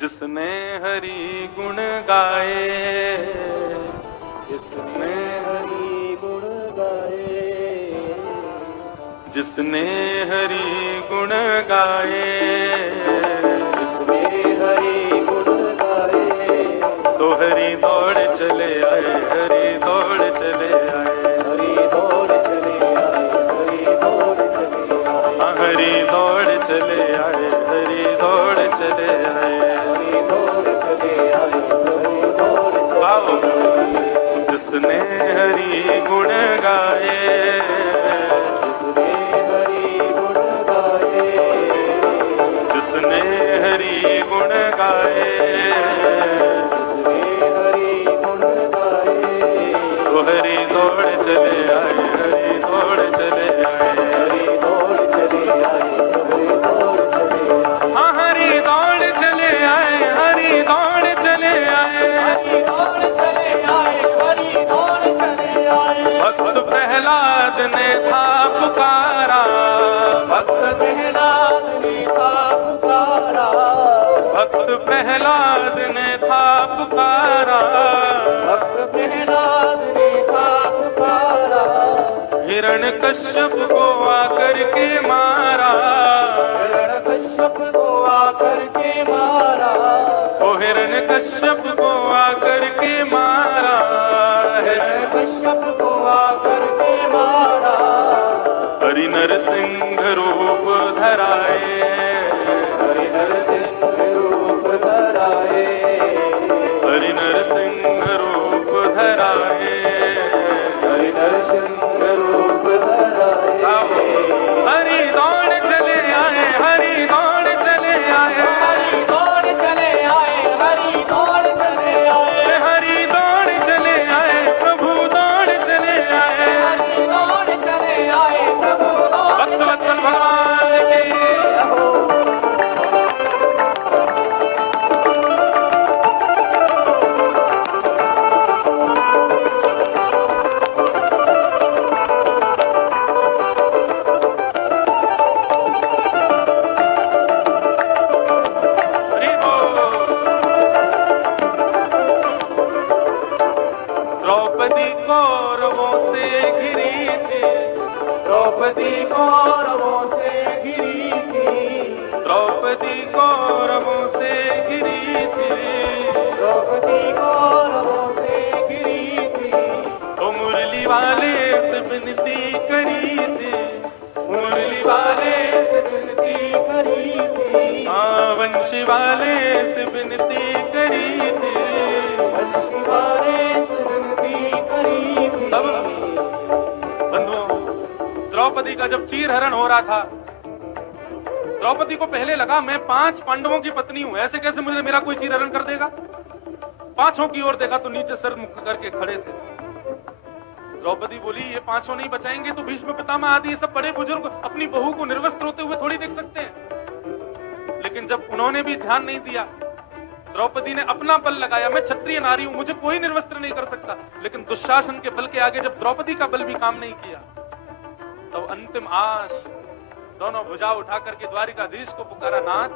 जिसने हरि गुण गाए, जिसने हरि गुण गाए, जिसने हरि गुण गाए, जिसने हरि गुण गाए, तो हरि दौड़ चले आए, हरि दौड़ चले आए, हरि दौड़ चले आए, हरि दौड़ चले आए, हरि दौड़ चले आए, हरि दौड़ चले आए, हरि दौड़ चले आए, हरि दौड़ चले आओ। आए। जिसने हरि गुण गाए, जिसने हरि गुण गाए, जिसने हरि गुण गाए, जिसने हरि गुण गाए, तो हरि दौड़ चले आए, हरि दौड़ चले आए, हरि दौड़ चले आए, हरि दौड़ चले आए, हाँ हरि दौड़ चले आए, हरि दौड़ चले आए। हरि दौड़ चले आए, हरि दौड़ चले आए। भक्त प्रहलाद ने था पुकारा, भक्त प्रहलाद ने था पुकारा, भक्त प्रहलाद ने था पुकारा, भक्त प्रहलाद ने था पुकारा, हिरण्यकश्यप को आकर के मारा, हिरण्यकश्यप को आकर के मारा, ओ हिरण्यकश्यप को आकर के मारा, हिरण्यकश्यप को आकर के मारा, हरि नरसिंह रूप धराए, हरि नरसिंह रूप धराए, हरि नरसिंह रूप धराए, हरि नरसिंह रूप धराए। हरि दौड़ चले आए, हरि दौड़ चले आए, हरि दौड़ चले आए, हरि दौड़ चले आए, हरि दौड़ चले आए, प्रभु दौड़ चले आए, हरि दौड़ चले आए, प्रभु दौड़ भक्त वत्सल भगवान की। हरि बोल। द्रौपदी कौरवों से घिरी थी, द्रौपदी कौरवों से घिरी थी, द्रौपदी कौरवों से घिरी थी, द्रौपदी कौरवों से घिरी थी, तो मुरली वाले से विनती करी थी, मुरली वाले से विनती करी थी, हाँ वंशी वाले से विनती करी थी। वंशी वाले से विनती करी थी। तब बंधुओं, द्रौपदी का जब चीर हरण हो रहा था, द्रौपदी को पहले लगा मैं 5 पांडवों की पत्नी हूं, ऐसे कैसे मुझे मेरा कोई चीर हरण कर देगा। 5 की ओर देखा तो नीचे सर मुख करके खड़े थे। द्रौपदी बोली ये 5 नहीं बचाएंगे तो भीष्म पितामह आदि ये सब बड़े बुजुर्ग अपनी बहू को निर्वस्त्र होते हुए थोड़ी देख सकते हैं। लेकिन जब उन्होंने भी ध्यान नहीं दिया, द्रौपदी ने अपना बल लगाया, मैं क्षत्रिय नारी हूं, मुझे कोई निर्वस्त्र नहीं कर सकता। लेकिन दुशासन के बल के आगे जब द्रौपदी का बल भी काम नहीं किया, तो अंतिम आश दोनों भुजा उठा करके द्वारिकाधीश को पुकारा, नाथ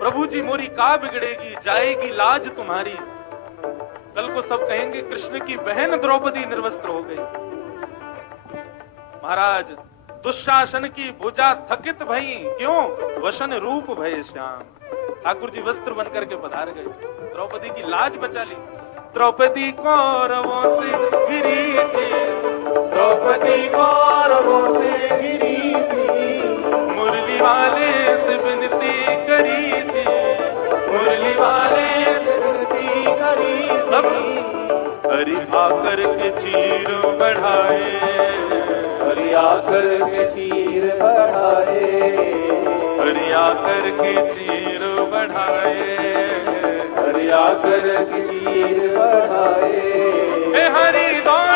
प्रभु जी मोरी का बिगड़ेगी, जाएगी लाज तुम्हारी। कल को सब कहेंगे कृष्ण की बहन द्रौपदी निर्वस्त्र हो गई। महाराज दुशासन की भुजा थकित भई, क्यों? वसन रूप भय श्याम। ठाकुर जी वस्त्र बन करके पधार गए, द्रौपदी की लाज बचा ली। द्रौपदी कौरवों से घिरी थी, द्रौपदी कौरवों से घिरी थी, मुरली वाले से विनती करी थी, मुरली वाले से विनती करी तब थी। हरि आकर के चीर बढ़ाए, हरि आकर के चीर बढ़ाए, हरि आकर के चीर बढ़ाए, हरि आकर के चीर बढ़ाए। हे हरि दौड़